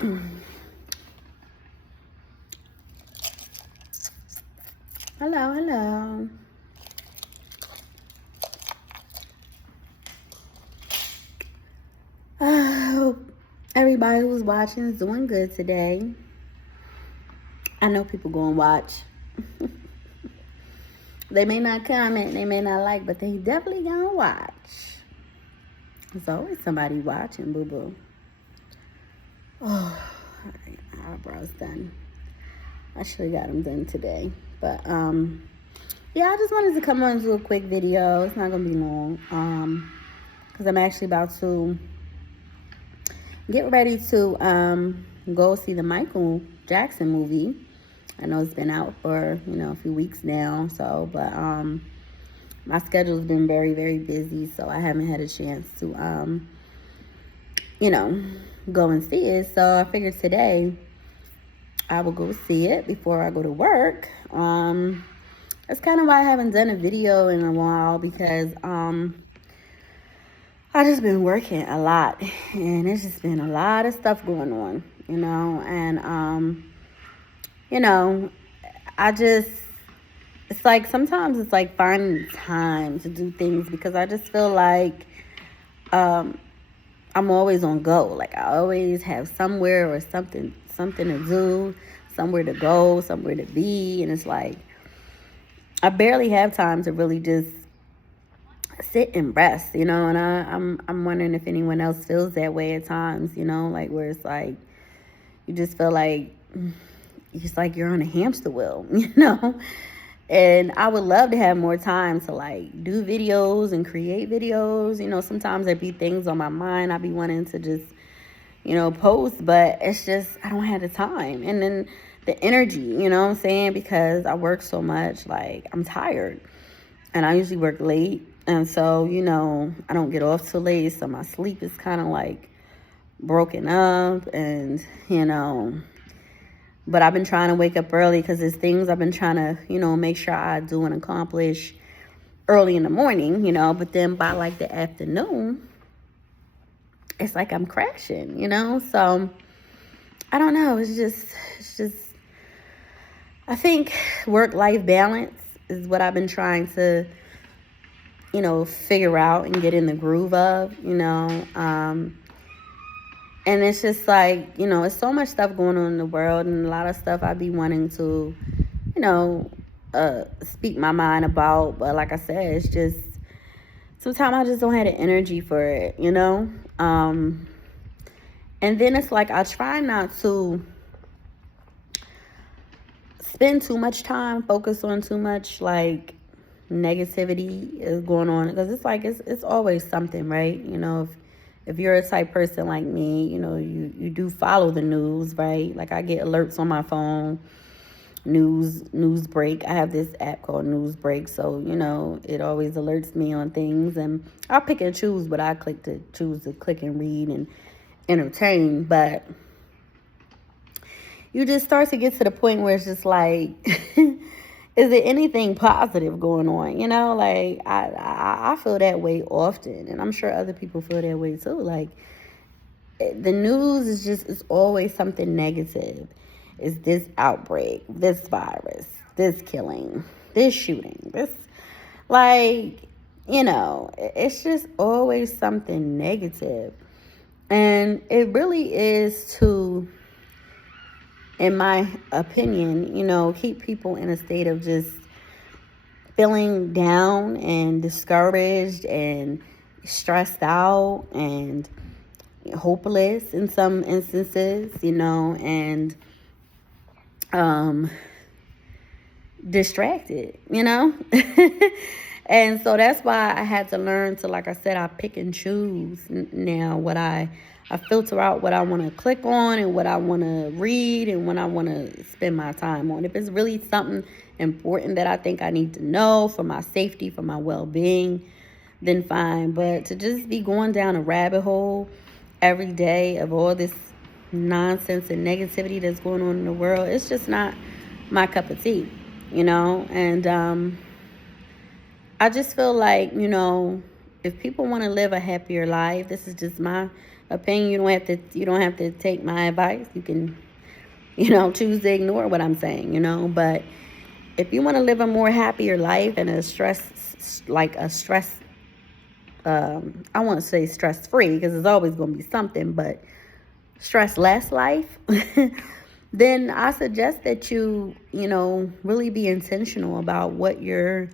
Hello, hello. Hope everybody who's watching is doing good today. I know people go and watch. They may not comment, they may not like, but they definitely gonna watch. There's always somebody watching, boo boo. Oh, all right, eyebrows done. I should have got them done today, but yeah, I just wanted to come on and do a quick video. It's not gonna be long, because I'm actually about to get ready to go see the Michael Jackson movie. I know it's been out for a few weeks now, so but my schedule's been very, very busy, so I haven't had a chance to go and see it. So I figured today I will go see it before I go to work. That's kind of why I haven't done a video in a while, because I just been working a lot, and it's just been a lot of stuff going on, and I just, it's like sometimes it's like finding time to do things, because I just feel like I'm always on go. Like I always have somewhere or something to do, somewhere to go, somewhere to be, and it's like I barely have time to really just sit and rest, and I'm wondering if anyone else feels that way at times, like where it's like you just feel like it's like you're on a hamster wheel, And I would love to have more time to like do videos and create videos. Sometimes there be things on my mind I be wanting to just, post, but it's just I don't have the time. And then the energy, what I'm saying? Because I work so much, like I'm tired. And I usually work late. And so, I don't get off till late. So my sleep is kind of like broken up. And, but I've been trying to wake up early because there's things I've been trying to, make sure I do and accomplish early in the morning, But then by like the afternoon, it's like I'm crashing, So I don't know. It's just, I think work-life balance is what I've been trying to, figure out and get in the groove of, and it's just like, it's so much stuff going on in the world, and a lot of stuff I be wanting to, speak my mind about. But like I said, it's just, sometimes I just don't have the energy for it, And then it's like I try not to spend too much time, focus on too much, like, negativity is going on, because it's like it's always something, right? If you're a type person like me, you do follow the news, right? Like I get alerts on my phone, news break. I have this app called News Break, so it always alerts me on things, and I'll pick and choose what I choose to click and read and entertain. But you just start to get to the point where it's just like is there anything positive going on? Like I feel that way often, and I'm sure other people feel that way too. Like the news is just, it's always something negative. Is this outbreak, this virus, this killing, this shooting, this, like, it's just always something negative. And it really is to, in my opinion, keep people in a state of just feeling down and discouraged and stressed out and hopeless in some instances, and distracted, And so that's why I had to learn to, like I said, I pick and choose now what I filter out what I want to click on and what I want to read and what I want to spend my time on. If it's really something important that I think I need to know for my safety, for my well-being, then fine. But to just be going down a rabbit hole every day of all this nonsense and negativity that's going on in the world, it's just not my cup of tea, And I just feel like, if people want to live a happier life, this is just my opinion. You don't have to take my advice. You can, choose to ignore what I'm saying. But if you want to live a more happier life and a stress, I want to say stress free because there's always going to be something, but stress less life, then I suggest that you really be intentional about what you're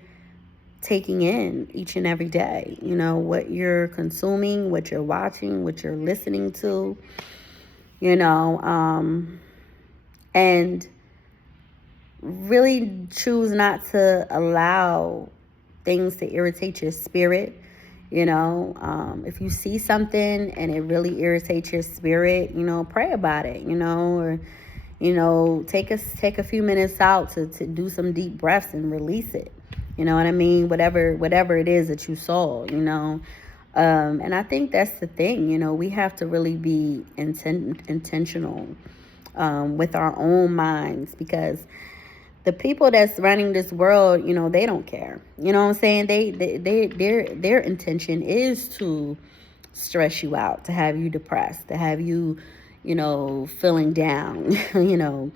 taking in each and every day, what you're consuming, what you're watching, what you're listening to, and really choose not to allow things to irritate your spirit. If you see something and it really irritates your spirit, pray about it, or take a few minutes out to do some deep breaths and release it. You know what I mean? Whatever it is that you saw, and I think that's the thing. We have to really be intentional with our own minds, because the people that's running this world, they don't care. You know what I'm saying? Their intention is to stress you out, to have you depressed, to have you, feeling down, and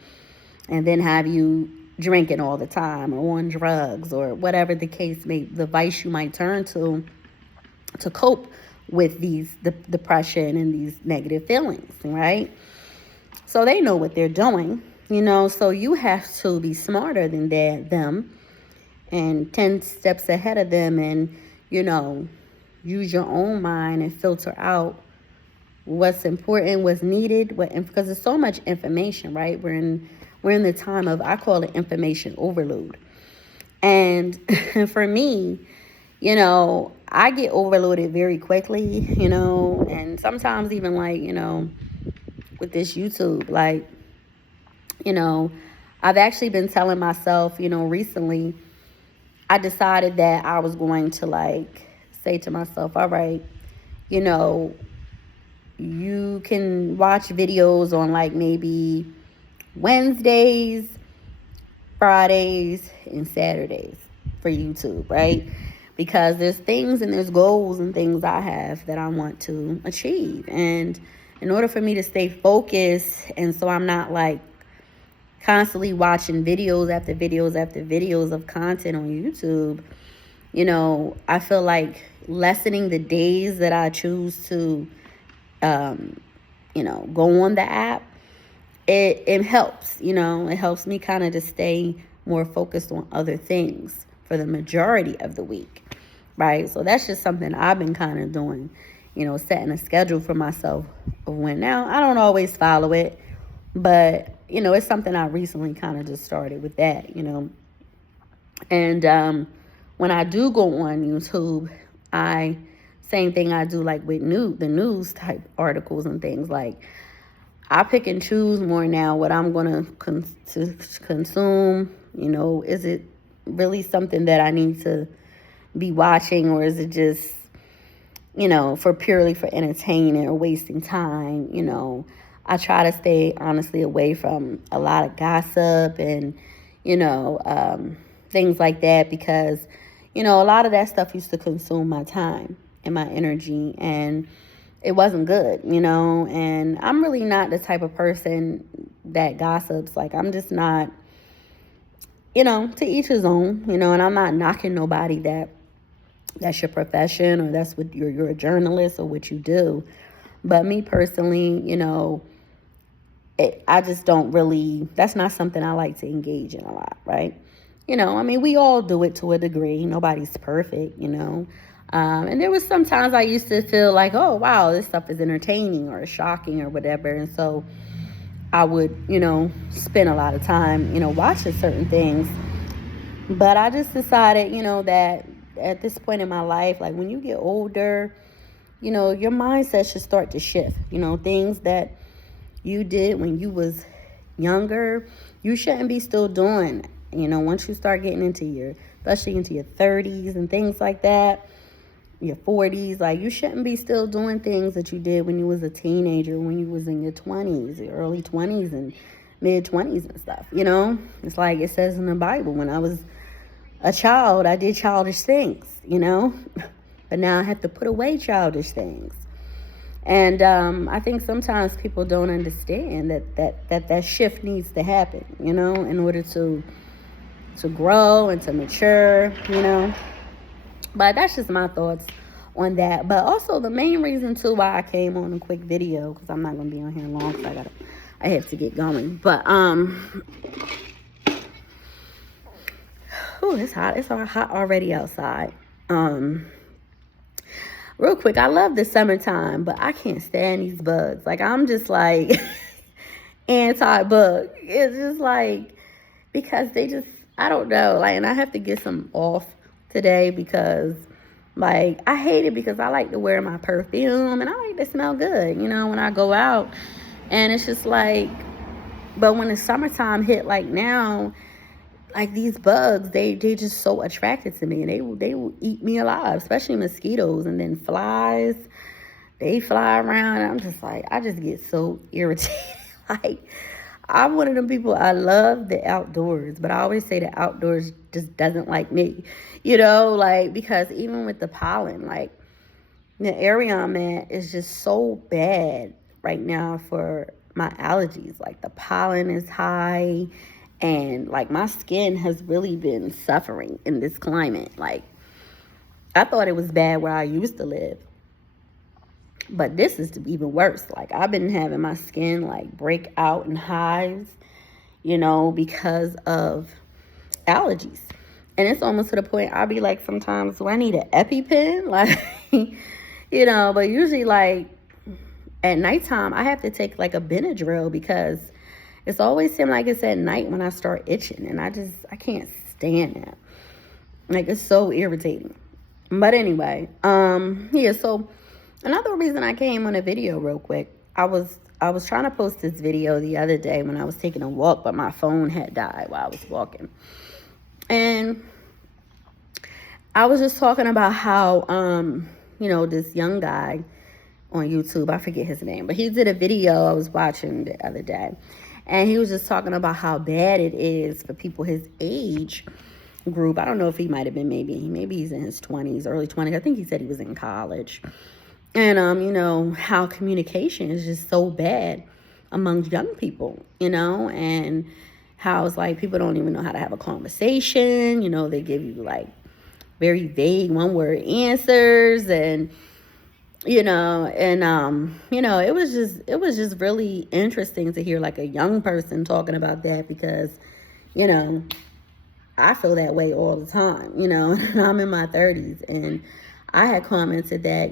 then have you drinking all the time or on drugs or whatever the vice you might turn to cope with the depression and these negative feelings, right? So they know what they're doing, so you have to be smarter than them and 10 steps ahead of them, and, use your own mind and filter out what's important, what's needed, because there's so much information, right? We're in the time of, I call it information overload. And for me, I get overloaded very quickly, and sometimes even like, with this YouTube, like, I've actually been telling myself, recently, I decided that I was going to like say to myself, all right, you can watch videos on like maybe Wednesdays, Fridays, and Saturdays for YouTube, right? Because there's things and there's goals and things I have that I want to achieve. And in order for me to stay focused, and so I'm not like constantly watching videos after videos after videos of content on YouTube, I feel like lessening the days that I choose to, go on the app, it helps, it helps me kind of to stay more focused on other things for the majority of the week, right? So that's just something I've been kind of doing, setting a schedule for myself of when. Now, I don't always follow it, but, it's something I recently kind of just started with that, And when I do go on YouTube, same thing I do like with the news type articles and things, like I pick and choose more now what I'm going to consume. Is it really something that I need to be watching, or is it just, purely for entertainment or wasting time? I try to stay honestly away from a lot of gossip and, things like that, because, a lot of that stuff used to consume my time and my energy, and it wasn't good, and I'm really not the type of person that gossips. Like, I'm just not, to each his own, and I'm not knocking nobody that's your profession, or that's what you're a journalist or what you do. But me personally, I just don't really, that's not something I like to engage in a lot, right? We all do it to a degree. Nobody's perfect, and there was sometimes I used to feel like, oh, wow, this stuff is entertaining or shocking or whatever. And so I would, spend a lot of time, watching certain things. But I just decided, that at this point in my life, like when you get older, your mindset should start to shift. Things that you did when you was younger, you shouldn't be still doing. Once you start getting especially into your 30s and things like that, your 40s, like you shouldn't be still doing things that you did when you was a teenager, when you was in your 20s, your early 20s and mid 20s and stuff. It's like it says in the Bible, when I was a child, I did childish things, but now I have to put away childish things. And I think sometimes people don't understand that shift needs to happen, in order to grow and to mature, But that's just my thoughts on that. But also the main reason too why I came on a quick video, because I'm not gonna be on here long, because I have to get going. But it's hot. It's hot already outside. Real quick, I love the summertime, but I can't stand these bugs. Like, I'm just like anti-bug. It's just like, because they just, I don't know. Like, and I have to get some off today because, like, I hate it because I like to wear my perfume and I like to smell good, when I go out. And it's just like, but when the summertime hit, like now, like these bugs, they just so attracted to me, and they will eat me alive, especially mosquitoes, and then flies. They fly around, and I'm just like, I just get so irritated. Like, I'm one of them people, I love the outdoors, but I always say the outdoors just doesn't like me, like, because even with the pollen, like, the area I'm at is just so bad right now for my allergies. Like, the pollen is high, and like my skin has really been suffering in this climate. Like, I thought it was bad where I used to live, but this is even worse. Like, I've been having my skin like break out in hives, because of allergies. And it's almost to the point I'll be like, sometimes, do I need an EpiPen? Like, but usually, like, at nighttime, I have to take like a Benadryl, because it's always seemed like it's at night when I start itching, and I can't stand that. Like, it's so irritating. But anyway, so another reason I came on a video real quick, I was trying to post this video the other day when I was taking a walk, but my phone had died while I was walking. And I was just talking about how, this young guy on YouTube, I forget his name, but he did a video I was watching the other day. And he was just talking about how bad it is for people his age group. I don't know if he might have been maybe he's in his 20s, early 20s. I think he said he was in college. And, how communication is just so bad amongst young people, and how it's like people don't even know how to have a conversation. They give you like very vague one-word answers, and it was just really interesting to hear like a young person talking about that, because I feel that way all the time, and I'm in my 30s, and I had commented that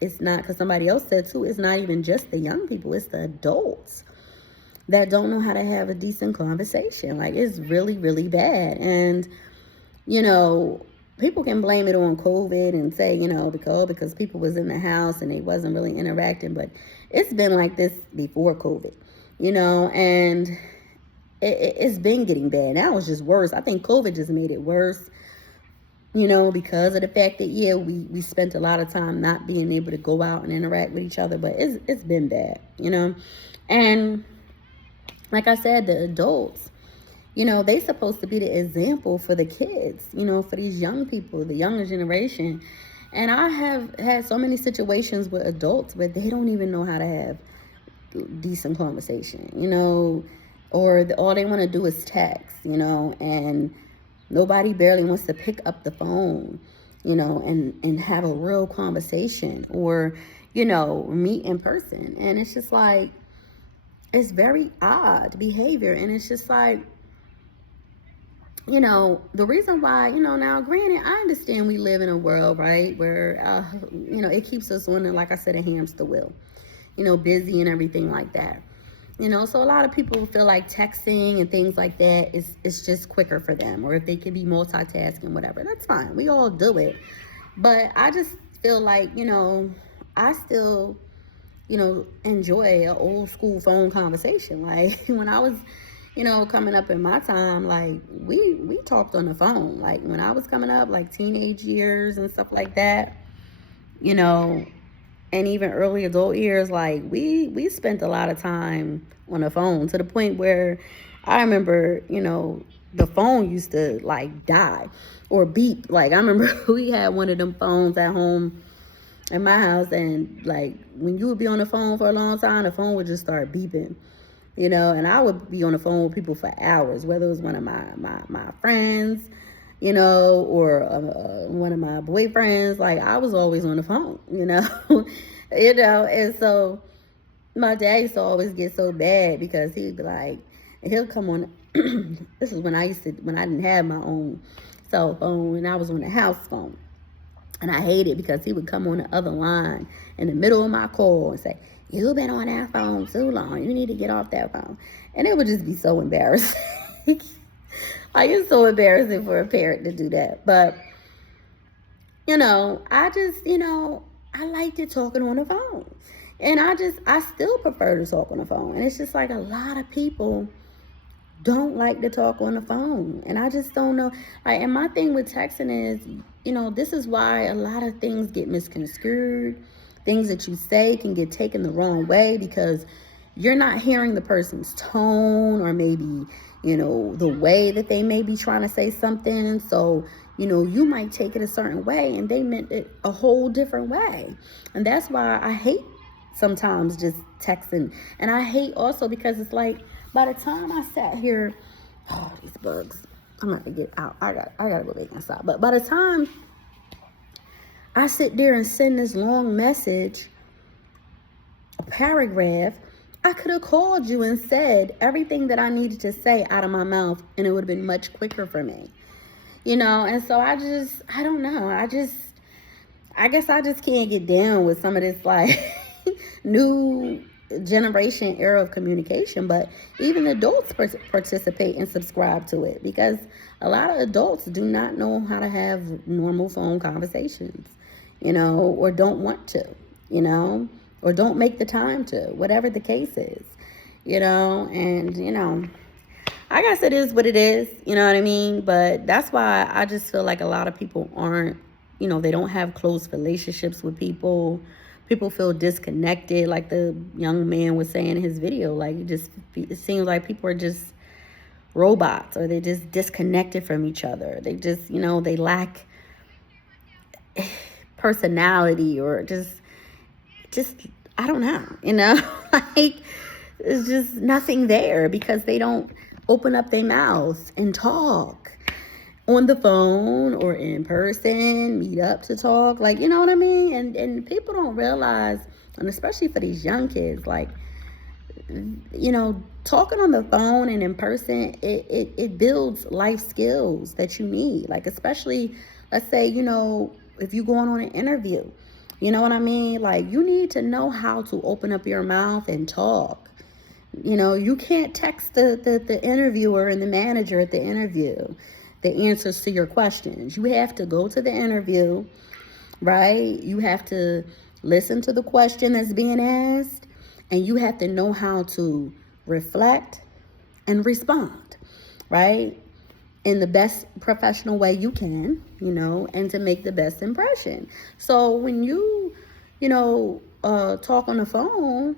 it's not, because somebody else said too, it's not even just the young people, it's the adults that don't know how to have a decent conversation. Like, it's really, really bad. And people can blame it on COVID and say, because people was in the house and they wasn't really interacting. But it's been like this before COVID, and it's been getting bad. Now it's just worse. I think COVID just made it worse, because of the fact that, we spent a lot of time not being able to go out and interact with each other. But it's been bad, And like I said, the adults, they supposed to be the example for the kids, for these young people, the younger generation. And I have had so many situations with adults where they don't even know how to have decent conversation, or all they want to do is text, and nobody barely wants to pick up the phone, and have a real conversation, or, meet in person. And it's just like, it's very odd behavior. And it's just like, the reason why, now granted, I understand we live in a world, right, where, it keeps us on, like I said, a hamster wheel, busy and everything like that. So a lot of people feel like texting and things like that is just quicker for them, or if they can be multitasking, whatever, that's fine. We all do it. But I just feel like, I still, enjoy an old school phone conversation. Like, when I was, coming up in my time, like, we talked on the phone. Like, when I was coming up, like teenage years and stuff like that, and even early adult years, like, we spent a lot of time on the phone, to the point where I remember, the phone used to like die or beep. Like, I remember we had one of them phones at home, in my house, and like when you would be on the phone for a long time, the phone would just start beeping, and I would be on the phone with people for hours, whether it was one of my friends, or one of my boyfriends. Like, I was always on the phone, and so my dad used to always get so bad because he'd be like, he'll come on. This is when when I didn't have my own cell phone and I was on the house phone. And I hate it because he would come on the other line in the middle of my call and say, "You've been on that phone too long. You need to get off that phone." And it would just be so embarrassing. Like, it's so embarrassing for a parent to do that. But, I just, I liked it talking on the phone. And I still prefer to talk on the phone. And it's just like a lot of people don't like to talk on the phone. And I just don't know. Like, and my thing with texting is, this is why a lot of things get misconstrued. Things that you say can get taken the wrong way because you're not hearing the person's tone, or maybe, the way that they may be trying to say something. So, you might take it a certain way and they meant it a whole different way. And that's why I hate sometimes just texting. And I hate also because it's like, by the time I sat here, oh, these bugs, I'm going to get out. I got to go back and stop. But by the time I sit there and send this long message, a paragraph, I could have called you and said everything that I needed to say out of my mouth, and it would have been much quicker for me. And so I don't know. I guess I just can't get down with some of this, like, new generation era of communication. But even adults participate and subscribe to it because a lot of adults do not know how to have normal phone conversations, or don't want to, or don't make the time to, whatever the case is, and, I guess it is what it is, you know what I mean? But that's why I just feel like a lot of people aren't, they don't have close relationships with people. People feel disconnected, like the young man was saying in his video. Like, it seems like people are just robots, or they're just disconnected from each other. They just, they lack personality, or just I don't know, like, there's just nothing there because they don't open up their mouths and talk on the phone or in person, meet up to talk, like, you know what I mean? And people don't realize, and especially for these young kids, like, talking on the phone and in person, it builds life skills that you need. Like, especially, let's say, if you're going on an interview, you know what I mean? Like, you need to know how to open up your mouth and talk. You can't text the interviewer and the manager at the interview the answers to your questions. You have to go to the interview, right? You have to listen to the question that's being asked, and you have to know how to reflect and respond, right? In the best professional way you can, and to make the best impression. So when you, talk on the phone,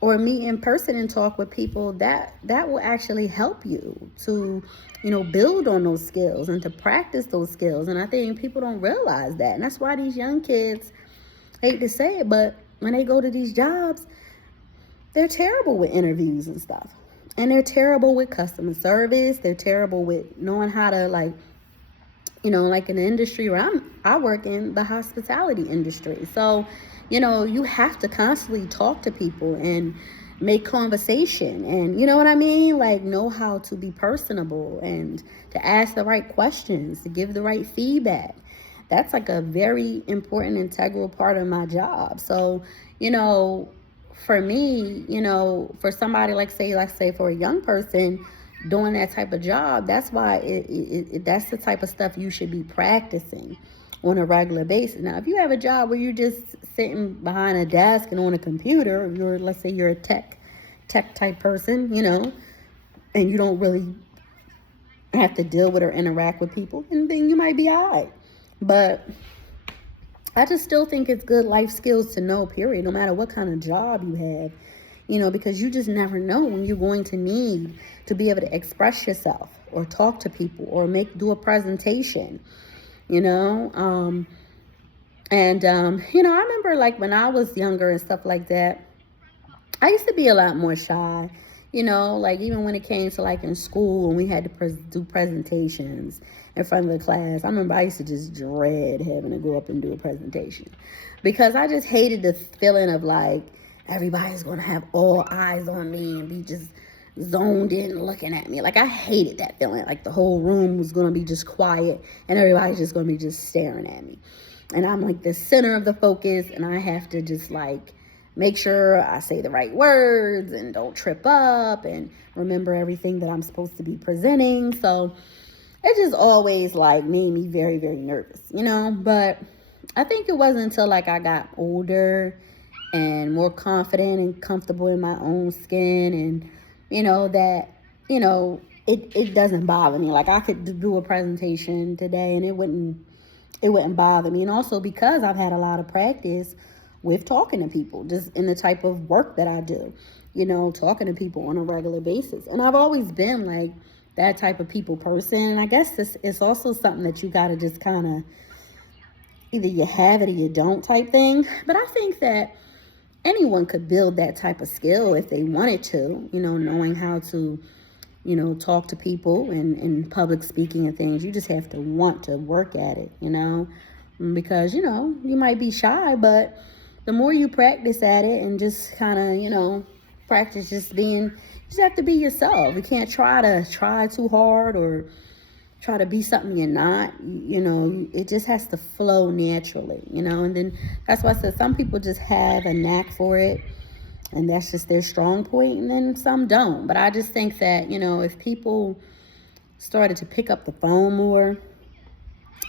or meet in person and talk with people, that will actually help you to, build on those skills and to practice those skills. And I think people don't realize that. And that's why these young kids, hate to say it, but when they go to these jobs, they're terrible with interviews and stuff. And they're terrible with customer service. They're terrible with knowing how to, like, like in the industry where I work in, the hospitality industry. So, you have to constantly talk to people and make conversation, and you know what I mean? Like, know how to be personable and to ask the right questions, to give the right feedback. That's like a very important, integral part of my job. So, for me, for somebody, let's say for a young person doing that type of job, that's why that's the type of stuff you should be practicing on a regular basis. Now, if you have a job where you're just sitting behind a desk and on a computer, let's say you're a tech type person, and you don't really have to deal with or interact with people, and then you might be all right. But I just still think it's good life skills to know, period, no matter what kind of job you have, because you just never know when you're going to need to be able to express yourself or talk to people or do a presentation, And, I remember like when I was younger and stuff like that, I used to be a lot more shy, like even when it came to like in school and we had to do presentations in front of the class. I remember I used to just dread having to go up and do a presentation because I just hated the feeling of like everybody's going to have all eyes on me and be just zoned in looking at me. Like I hated that feeling. Like the whole room was going to be just quiet and everybody's just going to be just staring at me. And I'm like the center of the focus and I have to just like make sure I say the right words and don't trip up and remember everything that I'm supposed to be presenting. So it just always like made me very, very nervous, but I think it wasn't until like I got older and more confident and comfortable in my own skin and, that, it doesn't bother me. Like I could do a presentation today and it wouldn't bother me. And also because I've had a lot of practice with talking to people, just in the type of work that I do, talking to people on a regular basis. And I've always been like that type of people person. And I guess it's also something that you got to just kind of either you have it or you don't type thing. But I think that anyone could build that type of skill if they wanted to, knowing how to, talk to people and public speaking and things. You just have to want to work at it, because, you might be shy, but the more you practice at it and just kind of, practice just you just have to be yourself. You can't try too hard or try to be something you're not. It just has to flow naturally, and then that's why I said some people just have a knack for it and that's just their strong point, and then some don't. But I just think that, if people started to pick up the phone more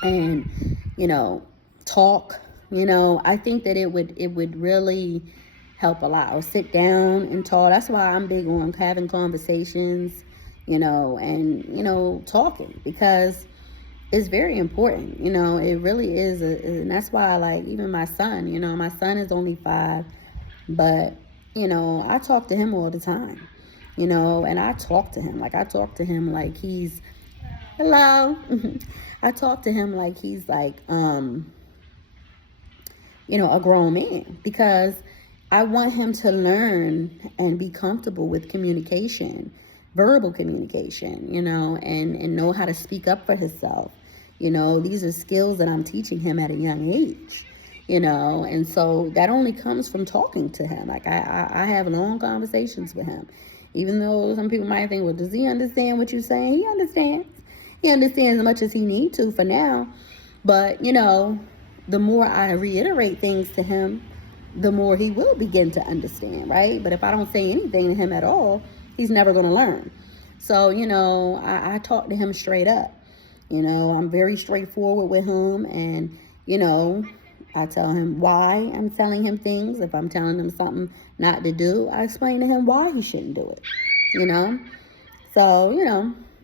and, talk, I think that it would really help a lot. Or sit down and talk. That's why I'm big on having conversations, and, talking, because it's very important. It really is. And that's why I like even my son, my son is only 5, but, I talk to him all the time, and I talk to him. Like I talk to him like he's, hello. I talk to him like he's like, a grown man, because I want him to learn and be comfortable with communication, verbal communication, and know how to speak up for himself. These are skills that I'm teaching him at a young age, and so that only comes from talking to him. Like I have long conversations with him, even though some people might think, well, does he understand what you're saying? He understands. He understands as much as he needs to for now. But, the more I reiterate things to him, the more he will begin to understand, right? But if I don't say anything to him at all, he's never going to learn. So, I talk to him straight up. I'm very straightforward with him, and, I tell him why I'm telling him things. If I'm telling him something not to do, I explain to him why he shouldn't do it, So,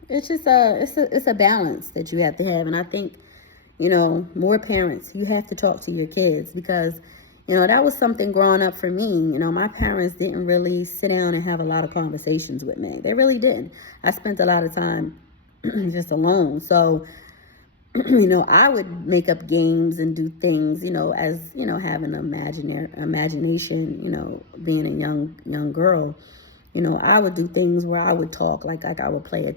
it's just it's a balance that you have to have. And I think, more parents, you have to talk to your kids, because, that was something growing up for me. My parents didn't really sit down and have a lot of conversations with me. They really didn't. I spent a lot of time just alone. So, I would make up games and do things, as, having an imagination, being a young girl, I would do things where I would talk like I would play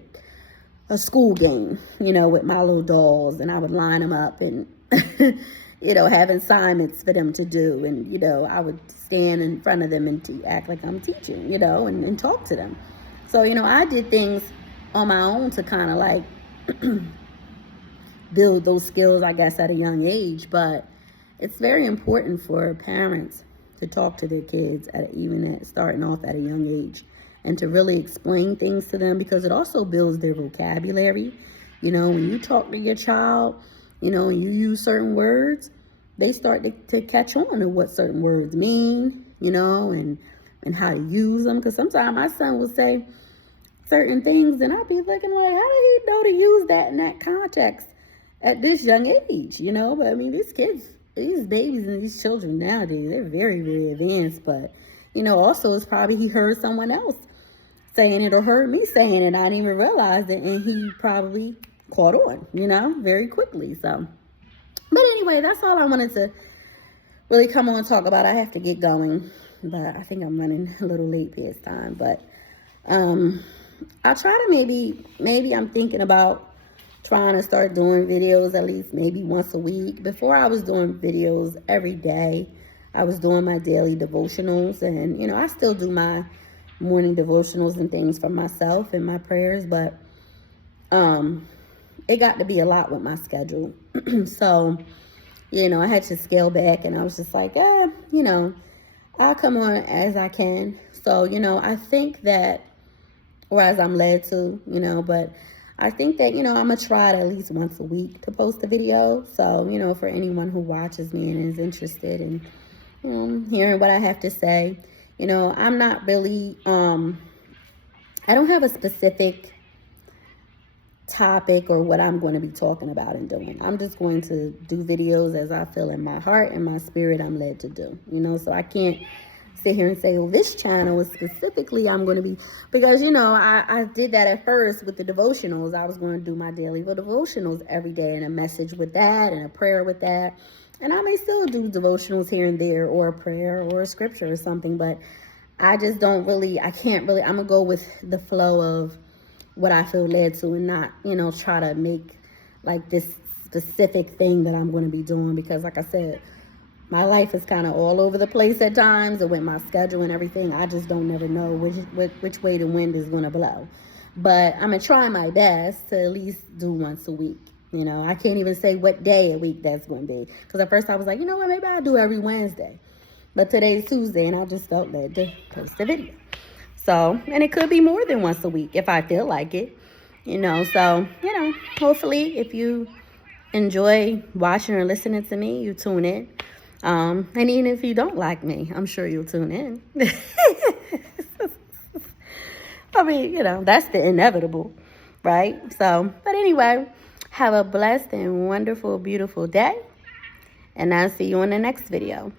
a school game, with my little dolls, and I would line them up and, have assignments for them to do. And, I would stand in front of them and to act like I'm teaching, and talk to them. So, I did things on my own to kind of like build those skills, I guess, at a young age. But it's very important for parents to talk to their kids starting off at a young age, and to really explain things to them, because it also builds their vocabulary. When you talk to your child, and you use certain words, they start to catch on to what certain words mean, and how to use them. Because sometimes my son will say certain things, and I'll be looking like, how did he know to use that in that context at this young age, But I mean, these kids, these babies and these children nowadays, they're very, very advanced. But, also it's probably he heard someone else saying it or heard me saying it. I didn't even realize it, and he probably caught on, very quickly. So, but anyway, that's all I wanted to really come on and talk about. I have to get going, but I think I'm running a little late past time. But I'll try to maybe I'm thinking about trying to start doing videos at least maybe once a week. Before I was doing videos every day. I was doing my daily devotionals, and I still do my morning devotionals and things for myself and my prayers, but it got to be a lot with my schedule. So, I had to scale back, and I was just like, I'll come on as I can. So, I think that, or as I'm led to, but I think that, I'm going to try it at least once a week to post a video. So, for anyone who watches me and is interested in, hearing what I have to say, I'm not really, I don't have a specific topic or what I'm going to be talking about and doing. I'm just going to do videos as I feel in my heart and my spirit I'm led to do, so I can't sit here and say, well, this channel is specifically I'm going to be, because, I did that at first with the devotionals. I was going to do my daily devotionals every day and a message with that and a prayer with that. And I may still do devotionals here and there, or a prayer or a scripture or something, but I just don't really, I can't really, I'm going to go with the flow of what I feel led to, and not, try to make like this specific thing that I'm going to be doing, because like I said, my life is kind of all over the place at times, and with my schedule and everything, I just don't never know which way the wind is going to blow. But I'm going to try my best to at least do once a week. I can't even say what day a week that's going to be, because at first I was like, what, maybe I'll do every Wednesday. But today's Tuesday, and I just felt led to post a video. So, and it could be more than once a week if I feel like it, So, hopefully if you enjoy watching or listening to me, you tune in. And even if you don't like me, I'm sure you'll tune in. I mean, that's the inevitable, right? So, but anyway, have a blessed and wonderful, beautiful day. And I'll see you in the next video.